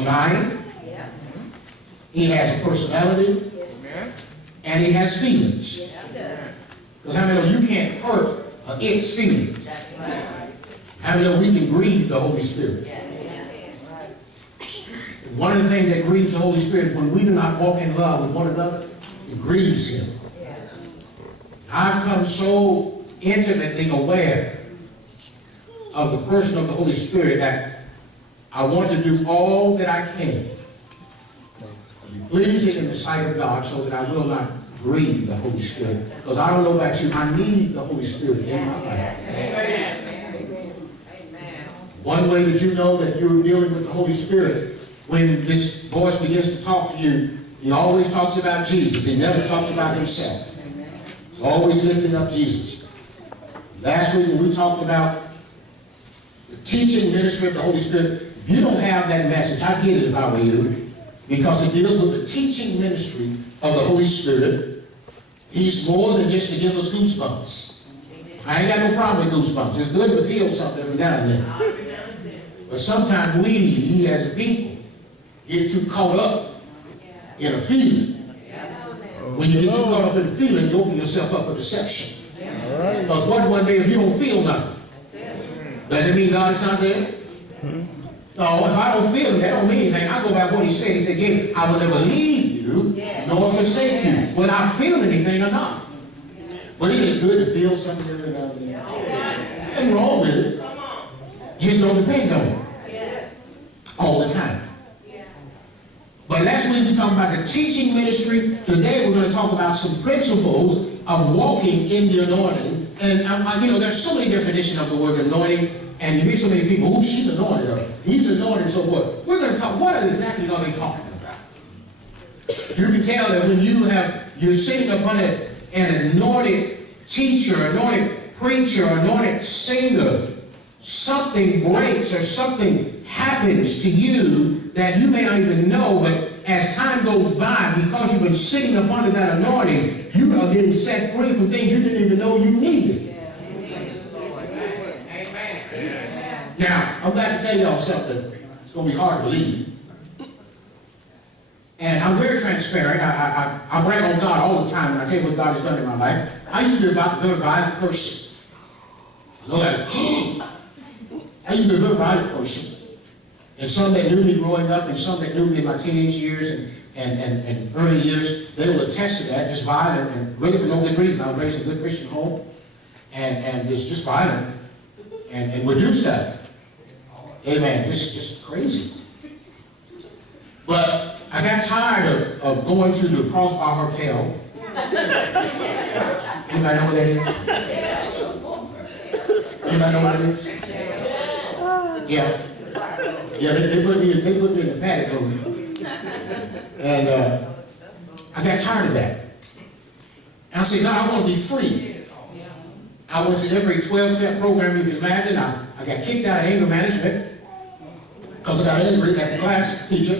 a mind, he has a personality, and he has feelings. Because how many know you can't hurt its feelings? How many know we can grieve the Holy Spirit? One of the things that grieves the Holy Spirit is when we do not walk in love with one another, it grieves him. I've come so intimately aware of the person of the Holy Spirit that I want to do all that I can to be pleasing in the sight of God so that I will not grieve the Holy Spirit. Because I don't know about you, I need the Holy Spirit in my life. Amen. One way that you know that you're dealing with the Holy Spirit, when this voice begins to talk to you, he always talks about Jesus. He never talks about himself. He's always lifting up Jesus. Last week when we talked about the teaching ministry of the Holy Spirit, if you don't have that message, I'd get it if I were you, because it deals with the teaching ministry of the Holy Spirit. He's more than just to give us goosebumps. I ain't got no problem with goosebumps. It's good to feel something every now and then. But sometimes we, as a people, get too caught up in a feeling. When you get too caught up in a feeling, you open yourself up for deception. Because one day if you don't feel nothing, does it mean God is not there? No, if I don't feel it, that don't mean anything. I go by what he said. He said, again, I will never leave you nor forsake you, whether I feel anything or not. But isn't it good to feel something every now and then? Nothing wrong with it. Just don't depend on it all the time. But last week we talked about the teaching ministry. Today we're going to talk about some principles of walking in the anointing. And you know, there's so many definitions of the word anointing. And you meet so many people, oh, she's anointed, or he's anointed, and so forth. We're going to talk, what exactly are they talking about? You can tell that when you're sitting upon an anointed teacher, anointed preacher, anointed singer, something breaks or something happens to you that you may not even know, but as time goes by, because you've been sitting up under that anointing, you are getting set free from things you didn't even know you needed. Now, I'm about to tell y'all something. It's going to be hard to believe. And I'm very transparent. I brag on God all the time, and I tell you what God has done in my life. I used to be a very violent person. I know that. I used to be a very violent person. And some that knew me growing up, and some that knew me in my teenage years and early years, they will attest to that, just violent, and really for no good reason. I was raised in a good Christian home, and it's just violent, and would do stuff. Amen. Just crazy. But I got tired of going to the Crossbar Hotel. Anybody know what that is? Anybody know what that is? Yeah. Yeah, they put me in the paddock room. And I got tired of that. And I said, God, I want to be free. I went to every 12-step program you can imagine. I got kicked out of anger management because I got angry at the class teacher.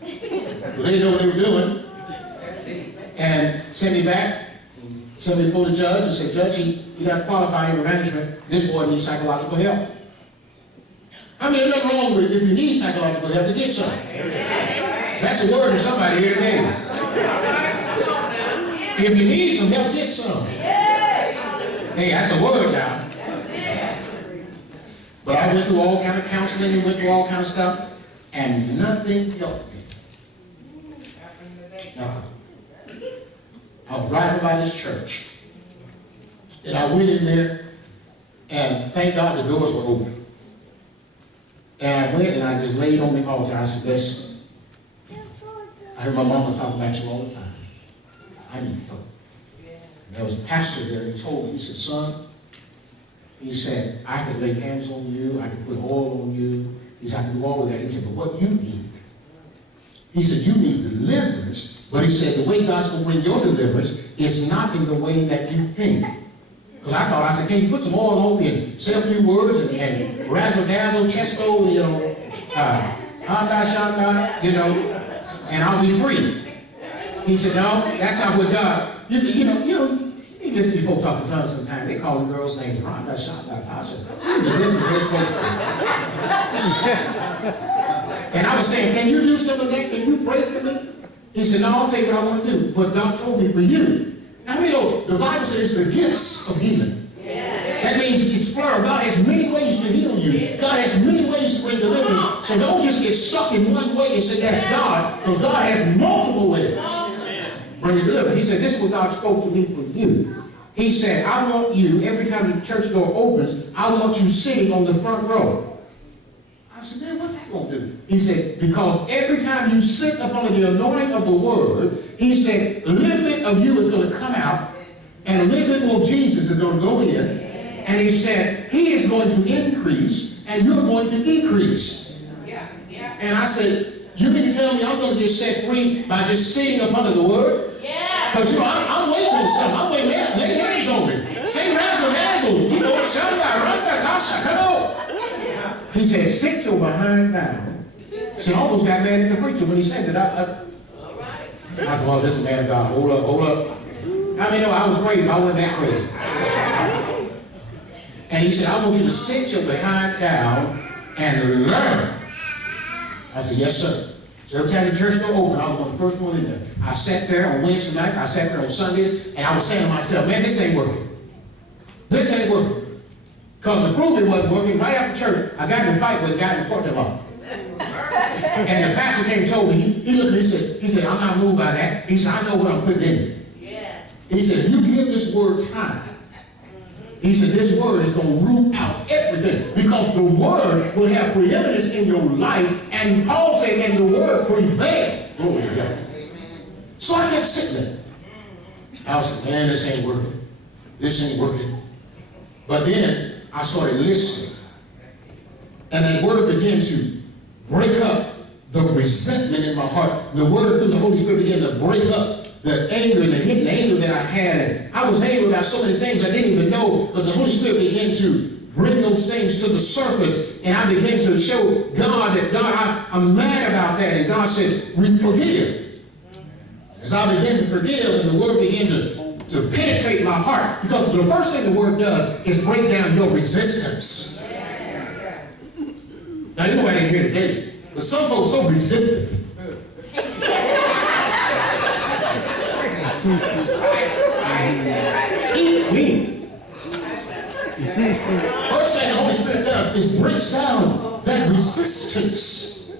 They didn't know what they were doing. And sent me back, sent me before the judge and said, Judge, he doesn't qualify anger management. This boy needs psychological help. I mean, there's nothing wrong with if you need psychological help to get some. That's a word to somebody here today. If you need some help, get some. Hey, that's a word now. But I went through all kind of counseling and went through all kind of stuff, and nothing helped me. Nothing. I was driving by this church, and I went in there, and thank God the doors were open. And I went and I just laid on the altar. I said, listen, I heard my mama talk about you all the time. I need help. And there was a pastor there, and he told me, he said, son, he said, I could lay hands on you, I could put oil on you. He said, I can do all of that. He said, but what you need, he said, you need deliverance. But he said, the way God's going to bring your deliverance is not in the way that you think. Because I said, can you put some oil on me and say a few words and razzle-dazzle, chesto, you know, handa, shanda, you know, and I'll be free. He said, no, that's not what God, you know, you listen to folks talk in tongues sometimes. They call the girls' names. Rhonda, Shonda, Tasha. You listen very closely. And I was saying, can you do some of that? Can you pray for me? He said, no, I'll tell you what I want to do. But God told me for you. Now, you know, the Bible says the gifts of healing. That means it's plural. God has many ways to heal you. God has many ways to bring deliverance. So don't just get stuck in one way and say that's God, because God has multiple ways to bring deliverance. He said, this is what God spoke to me for you. He said, I want you, every time the church door opens, I want you sitting on the front row. I said, man, what's that going to do? He said, because every time you sit up under the anointing of the word, he said, a little bit of you is going to come out, and a little bit more Jesus is going to go in. And he said, he is going to increase, and you're going to decrease. And I said, you mean to tell me I'm going to get set free by just sitting up under the word? Because, you know, I'm waiting on something. I'm waiting, lay hands on me. Say razzle-dazzle. You know, shanda, randa, tasha, come on. He said, sit your behind down. See, I almost got mad at the preacher when he said that. I said, well, this is a man of God. Hold up. I mean, no, I was crazy. I wasn't that crazy. And he said, I want you to sit your behind down and learn. I said, yes, sir. So every time the church door opened, I was one of the first one in there. I sat there on Wednesday nights, I sat there on Sundays, and I was saying to myself, man, this ain't working. This ain't working. Because to prove it wasn't working, right after church, I got in a fight with a guy in Portland Law. And the pastor came and told me, he looked at me, he said, I'm not moved by that. He said, I know what I'm putting in you. He said, if you give this word time, he said, this word is going to root out everything, because the word will have preeminence in your life, and Paul said, and the word prevailed. Glory to God. So I kept sitting there. I was like, man, this ain't working. This ain't working. But then I started listening, and that word began to break up the resentment in my heart. The word through the Holy Spirit began to break up the anger, the hidden anger that I had. And I was angry about so many things I didn't even know, but the Holy Spirit began to bring those things to the surface, and I began to show God that, God, I'm mad about that. And God says, we forgive. As I began to forgive, and the word began to penetrate my heart, because the first thing the word does is break down your resistance. Now, you know I didn't hear today, but some folks so resistant. Teach me. First thing the Holy Spirit does is breaks down that resistance.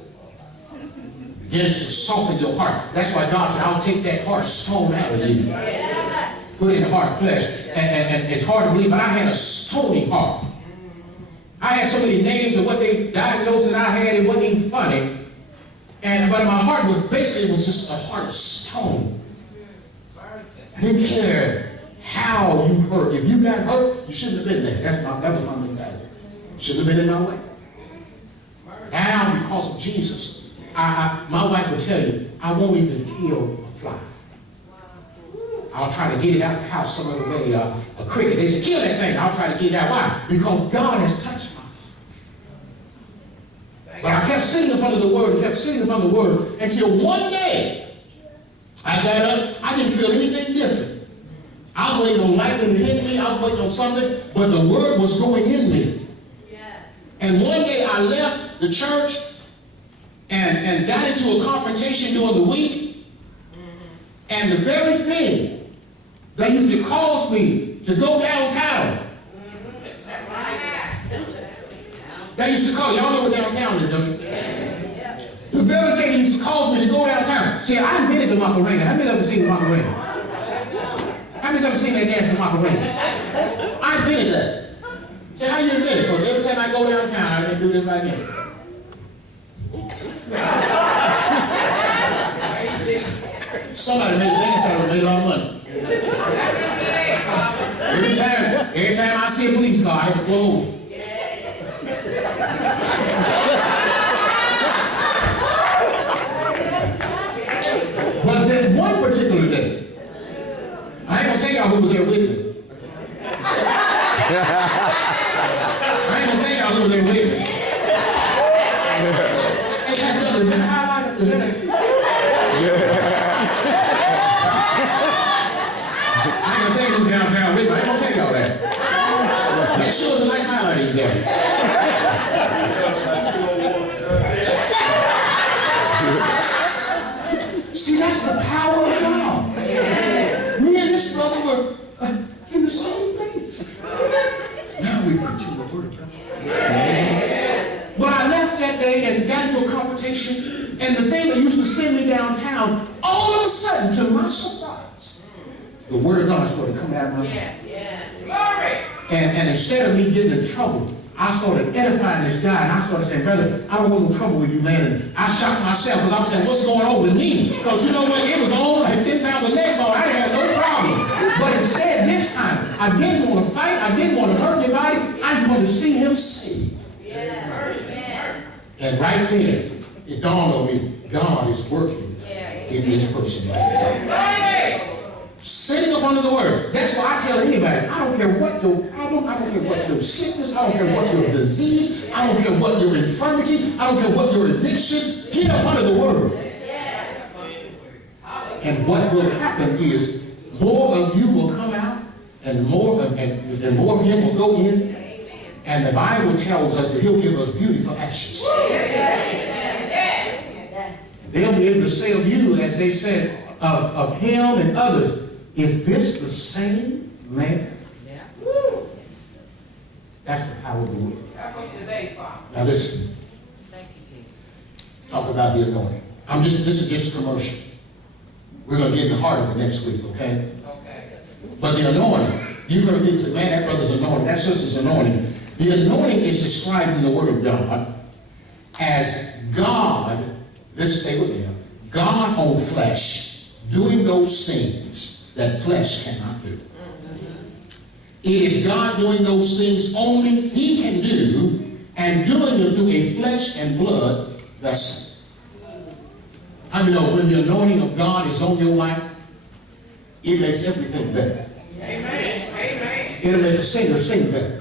Begins to soften your heart. That's why God said, I'll take that hard stone out of you. Put it in the heart of flesh. And it's hard to believe, but I had a stony heart. I had so many names of what they diagnosed that I had, it wasn't even funny. But my heart was basically, it was just a heart of stone. I didn't care how you hurt. If you got hurt, you shouldn't have been there. That was my mentality. Shouldn't have been in my way. Now, because of Jesus, my wife would tell you, I won't even kill a fly. I'll try to get it out of the house some other way. A cricket, they said, kill that thing. I'll try to get it out. Why? Because God has touched my heart. But I kept sitting up under the word, until one day, I got up, I didn't feel anything different. I was waiting on lightning to hit me, I was waiting on something, but the word was going in me. And one day I left the church and got into a confrontation during the week, and the very thing that used to cause me to go downtown, that used to cause, y'all know what downtown is, don't you? The very thing that used to cause me to go downtown. See, I invented the Macarena. How many of you ever seen the Macarena? How many of you ever seen that dance in Macarena? I invented that. See, how you invent it? Because every time I go downtown, I can do this right here. Somebody made a dance out of it, made a lot of money. Every time I see a police car, I have to pull over. But there's one particular day, I ain't gonna tell y'all who was there with me. I ain't gonna tell y'all who was there with me. Hey, that's good. Is that a highlighter? Is that I ain't gonna tell you who's downtown with me. I ain't gonna tell y'all that. That sure is a nice highlighter, you guys. time we're preaching the word of God. But I left that day and got into a confrontation, and the thing that used to send me downtown, all of a sudden, to my surprise, the word of God started coming out of my mouth. And instead of me getting in trouble, I started edifying this guy, and I started saying, brother, I don't want no trouble with you, man. And I shocked myself, because I'm saying, what's going on with me? Because you know what? It was on like 10 pounds of neck bone. I didn't have no problem. But instead, this time, I didn't want to fight. I didn't want to hurt anybody. I just wanted to see him saved. And right there, it dawned on me, God is working in this person right now. Sitting up under the word. That's why I tell anybody, I don't care what your problem, I don't care what your sickness, I don't care what your disease, I don't care what your infirmity, I don't care what your addiction, get up under the word. And what will happen is more of you will come out and more of him will go in. And the Bible tells us that he'll give us beauty for ashes. They'll be able to say of you, as they said of him and others, is this the same man? That's the power of the word. Now listen. Talk about the anointing. This is just a commercial. We're going to get in the heart of it next week, okay? But the anointing, you've heard people say, man, that brother's anointing, that sister's anointing. The anointing is described in the Word of God as God, let's stay with me now, God on flesh, doing those things that flesh cannot do. It is God doing those things only he can do, and doing them through a flesh and blood vessel. I mean, when the anointing of God is on your life, it makes everything better. Amen. Amen. It'll make a singer sing better.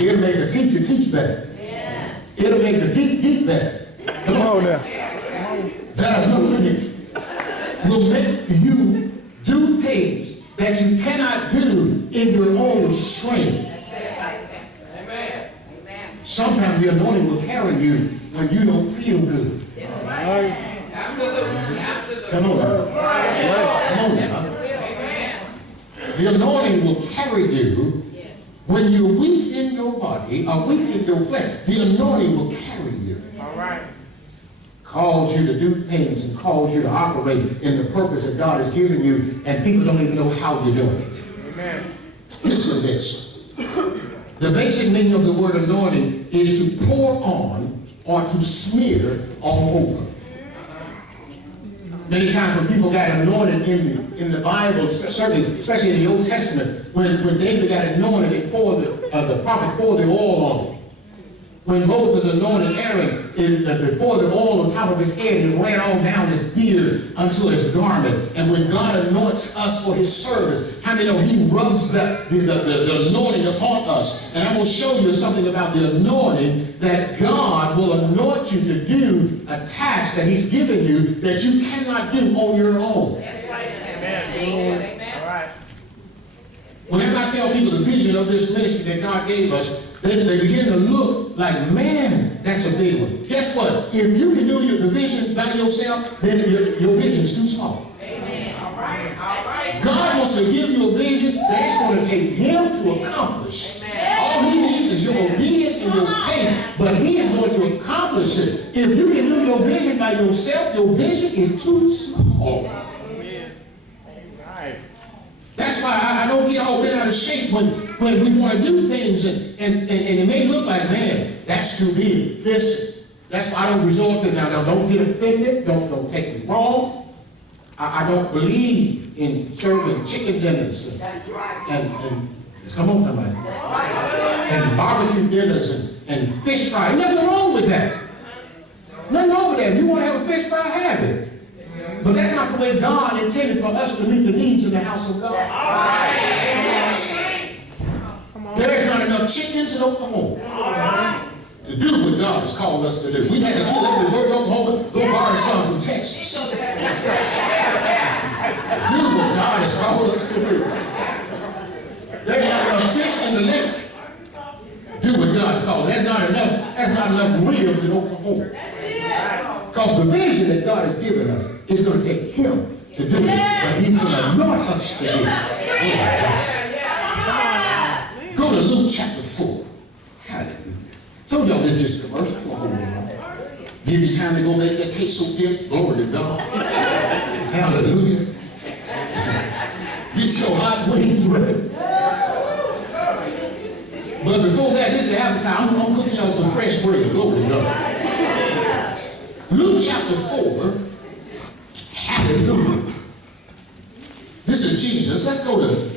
It'll make a teacher teach better. It'll make the deep better. Come on now. That anointing will make you do things that you cannot do in your own strength. Sometimes the anointing will carry you when you don't feel good. Come on now. Come on now. The anointing will carry you when you're weak in your body or weak in your flesh. The anointing will carry you. All right. Calls you to do things and calls you to operate in the purpose that God has given you, and people don't even know how you're doing it. Amen. Listen to this. The basic meaning of the word anointing is to pour on or to smear all over. Many times when people got anointed in the Bible, certainly, especially in the Old Testament, when David got anointed, they poured the prophet poured the oil on him. When Moses anointed Aaron, they poured the oil on top of his head and ran all down his beard unto his garment. And when God anoints us for his service, how many know he rubs the anointing upon us? And I'm going to show you something about the anointing, that God will anoint you to do a task that he's given you that you cannot do on your own. That's right. Amen. All right. Whenever I tell people the vision of this ministry that God gave us, they begin to look like, man, that's a big one. Guess what? If you can do the vision by yourself, then your vision is too small. Amen. All right. All right. God wants to give you a vision that it's going to take him to accomplish. Amen. All he needs is your obedience and your faith, but he is going to accomplish it. If you can do your vision by yourself, your vision is too small. That's why I don't get all bent out of shape when we want to do things and it may look like, man, that's too big. Listen, that's why I don't resort to it now. Don't get offended. Don't take me wrong. I don't believe in serving chicken dinners and come on, somebody. And barbecue dinners and fish fry. There's nothing wrong with that. Nothing wrong with that. If you want to have a fish fry, have it. But that's not the way God intended for us to meet the needs in the house of God. There is not enough chickens in Oklahoma to do what God has called us to do. We had to kill every bird in Oklahoma, go borrow some from Texas. Do what God has called us to do. There's not enough fish in the lake. Do what God has called. That's not enough ribs in Oklahoma. Because the vision that God has given us is going to take him to do it, but he's going to anoint us to do it. Oh my God. Go to Luke chapter 4. Hallelujah. Told y'all this is just a commercial. I'm gonna hold it on. Give you time to go make that queso dip. Glory to God. Hallelujah. Get your hot wings ready. But before that, this is the appetite. I'm gonna cook y'all some fresh bread. Glory to God. Luke chapter 4. Hallelujah. This is Jesus. Let's go to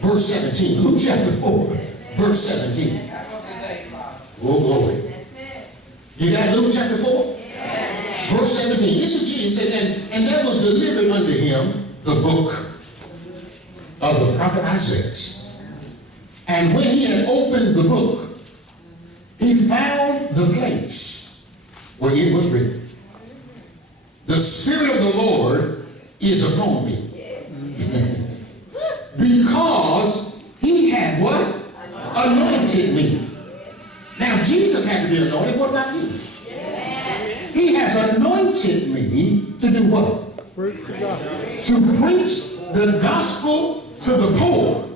verse 17. Luke chapter 4, verse 17. Oh, glory. You got Luke chapter 4? Verse 17. This is Jesus said, and there was delivered unto him the book of the prophet Isaiah. And when he had opened the book, he found the place where it was written, the Spirit of the Lord is upon me. Because he had what? Anointed me. Now Jesus had to be anointed. What about you? He has anointed me to do what? To preach the gospel to the poor.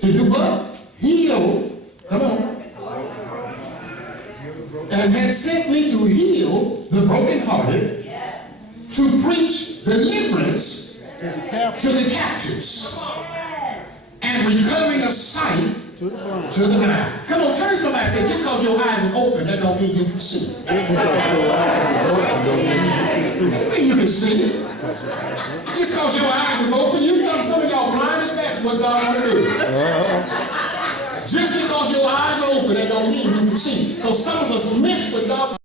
To do what? Heal. Come on. And had sent me to heal the brokenhearted, to preach deliverance to the captives, and recovering of sight to the blind. Come on, turn to somebody and say, just because your eyes are open, that don't mean you can see. You can see. Just because your eyes is open, you some of y'all blind as bats what God want to do. Just because your eyes are open, that don't mean you can see. Because some of us miss what God